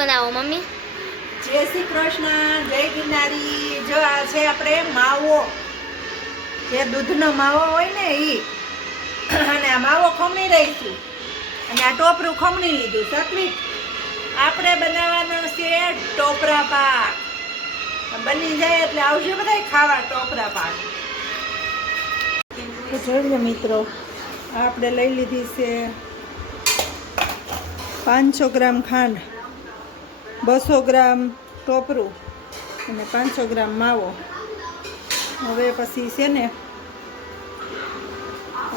બનાવો મમ્મી. જય શ્રી કૃષ્ણ, જય ગિરનારી. જો આ છે આપણે માવો, જે દૂધનો માવો હોય ને ઈ, અને આ માવો ખમણી રહીશું અને આ ટોપરું ખમણી લીધું. સકવી આપણે બનાવવાનો છે ટોપરા પાક. બની જાય એટલે આવશે બધા ખાવા ટોપરા પાક. તો જોઈ લો મિત્રો, આપણે લઈ લીધી છે 500 ગ્રામ ખાંડ, 200 ગ્રામ ટોપરું અને 500 ગ્રામ માવો. હવે પછી છે ને આ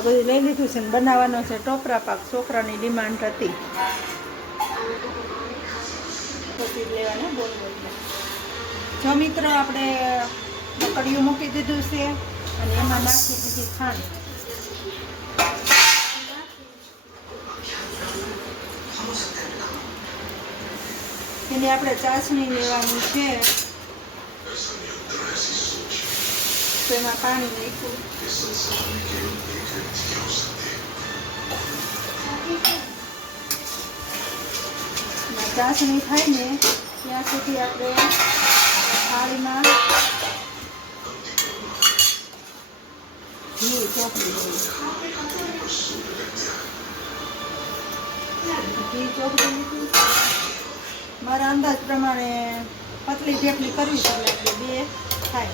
બધું લઈ લીધું છે ને બનાવવાનો છે ટોપરા પાક. છોકરાની ડિમાન્ડ હતી પછી લેવાના બોલ. જો મિત્રો, આપણે કડિયું મૂકી દીધું છે અને એમાં નાખી દીધી ખાંડ. એની આપણે ચાસણી લેવાની છે. તો એમાં પાણી નાખ્યું. ચાસણી થાય ને ત્યાં સુધી આપણે થાળીમાં ઘી ચોપડી દઈએ. ઘી ચોપડી લીધું. મારા અંદાજ પ્રમાણે પતલી ઢેપલી કરવી છે એટલે બે થાય.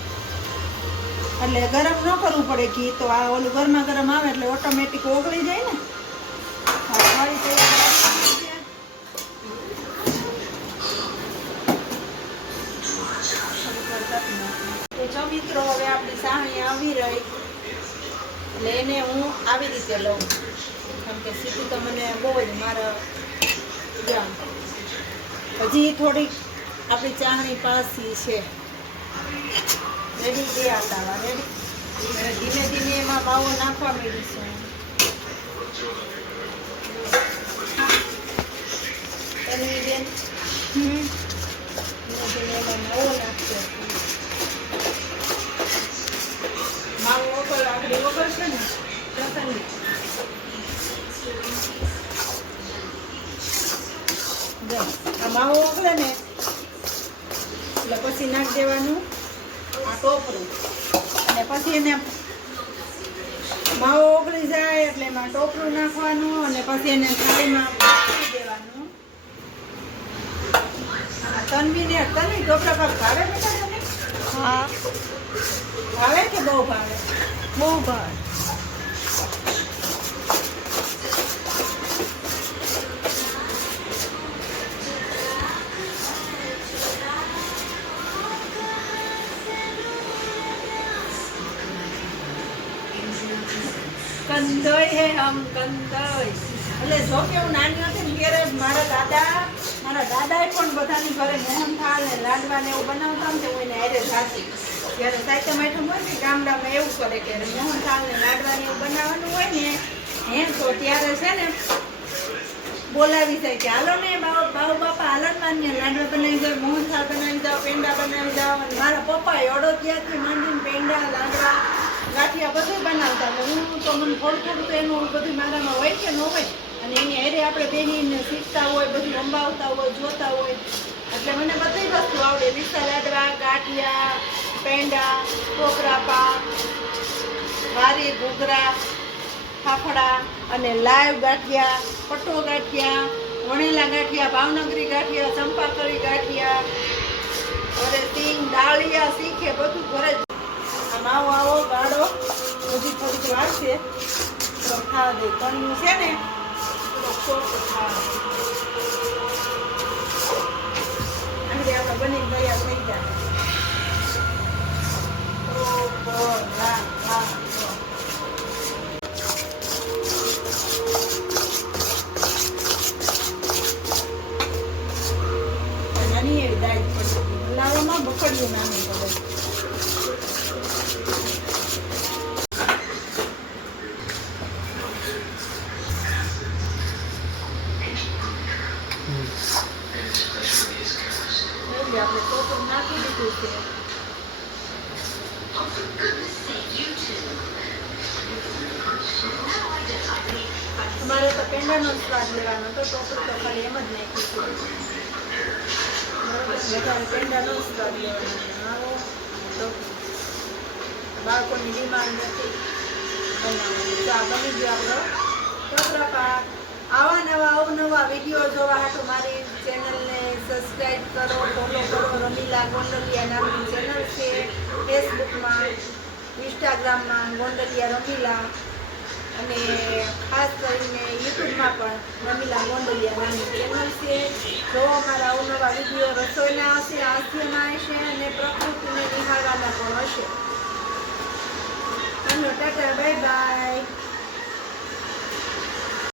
એટલે ગરમ ન કરવું પડે ઘી, તો આ ઓલું ગરમા ગરમ આવે એટલે ઓટોમેટિક ઓગળી જાય ને. થાળી તૈયાર. તો જો મિત્રો, હવે આપણી સાહણી આવી રહી એટલે એને હું આવી રીતે લઉં, કેમ કે સીધું તો મને બહુ જ મારા જામ. હજી થોડીક આપણી ચાહણી પાસી છે. રેડી? બે આટાવા રેડી. ધીમે ધીમે એમાં માવો નાખવા માંડીશું. તનવી બેન, ધીમે ધીમે એમાં માવો નાખશે. માવો વગર આપણી વગર છે ને તનવી. આ માવો ઓગળે ને એટલે પછી નાખી દેવાનું આ ટોપરું, અને પછી એને માવો ઓગળી જાય એટલે એમાં ટોપરું નાખવાનું અને પછી એને થાળીમાં મૂકી દેવાનું. તન્વીને ટોપરા પાક ભાવે બેટા તમે? હા, ભાવે કે બહુ ભાવે? બહુ ભાવે. કંદોય હે હમ કંદોય. એટલે જો કે હું નાની હતી ને ત્યારે મારા દાદાએ પણ બધાની ઘરે મોહનથાળ ને લાડવા ને એવું બનાવતા ને હું એને હારે જાતી. ત્યારે સાહિત્ય આઈટમ હોય ને ગામડામાં એવું કરે કે મોહનથાળ ને લાડવા ને એવું બનાવવાનું હોય ને એમ, તો ત્યારે છે ને બોલાવી જાય કે હાલો ને બાપા હાલો ને લાડવા બનાવી જાઓ, મોહનથાળ બનાવી જાઓ, પેંડા બનાવી જાઓ. અને મારા પપ્પા અડદિયાથી માંડીને પેંડા, લાડવા, ગાંઠિયા બધું બનાવતા. હું તો મને થોડું તો એનું બધું મારામાં હોય કે ન હોય, અને એની હારે આપણે બેહીને શીખતા હોય, બધું અંબાવતા હોય, જોતા હોય, એટલે મને બધી વસ્તુ આવડે. લીસા લાડવા, ગાંઠિયા, પેંડા, ટોપરા પાક, વારી, ઘૂઘરા, ફાફડા અને લાઈવ ગાંઠિયા, પટ્ટો ગાંઠિયા, વણેલા ગાંઠિયા, ભાવનગરી ગાંઠિયા, ચંપાકરી ગાંઠિયા, ઘરે સિંગ, ડાળિયા, શીખે બધું ઘરે જ. માવો આવો ગાળો બધી થોડીક વાળશે તો ખાવા દે. કણિયું છે ને આપણે બનીને તૈયાર થઈ જાય. નાની એવી દાળ પડી લાવવામાં બકડીયું નાની પડે. આપણે ટોપર નાખી દીધું છે. તમારે તો પેંડાનો સ્વાદ લેવાનો તો ટોપર તો ખાલી એમ જ નાખીશું. વધારે પેંડા ન સુધારી દેવાના. હાલો તો બાળકોની ડિમાન્ડ નથી બનાવવાની. તો આ બની ગયો આપણો ટોપરા પાક. આવા નવા અવનવા વિડીયો જોવા હાટુ મારી ચેનલને સબસ્ક્રાઈબ કરો, ફોલો કરો. રમીલા ગોંડલિયા નામની ચેનલ છે. ફેસબુકમાં, ઇન્સ્ટાગ્રામમાં ગોંડલિયા રમીલા, અને ખાસ કરીને યુટ્યુબમાં પણ રમીલા ગોંડલિયા નામની ચેનલ છે. જો અમારા અવનવા વિડીયો રસોઈના હશે, હાસ્યના હશે અને પ્રકૃતિને નિહાળવાના પણ હશે. ચલો ટાટા, બાય બાય.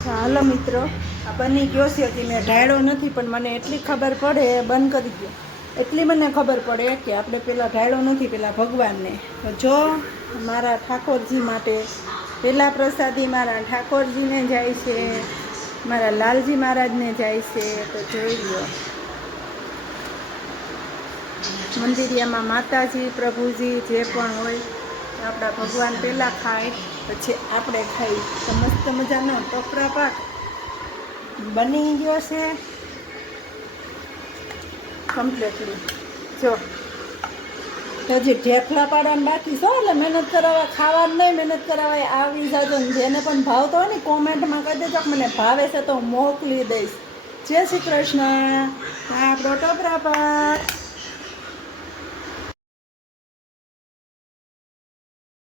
હાલો મિત્રો, આ બની ગયો છે. હજી મેં ઢાળ્યો નથી, પણ મને એટલી ખબર પડે, બંધ કરી દો, એટલી મને ખબર પડે કે આપણે પેલા ઢાળ્યો નથી, પેલા ભગવાનને. તો જો મારા ઠાકોરજી માટે પેલા પ્રસાદી મારા ઠાકોરજીને જાય છે, મારા લાલજી મહારાજને જાય છે. તો જોઈ લો, મંદિરિયામાં માતાજી પ્રભુજી જે પણ હોય આપણા ભગવાન પહેલાં ખાય, પછી આપણે ખાઈ. તો મસ્ત મજાનો ટોપરા પાક બની ગયો છે કમ્પ્લીટલી. જો હજી ઢેફલા પાડવાનું બાકી છે, એટલે મહેનત કરાવવા, ખાવાનું નહીં મહેનત કરાવાય. આવી જાજો. જેને પણ ભાવતો હોય ને કોમેન્ટમાં કહી દેજો કે મને ભાવે છે તો મોકલી દઈશ. જય શ્રી કૃષ્ણ. આપણો ટોપરા પાક.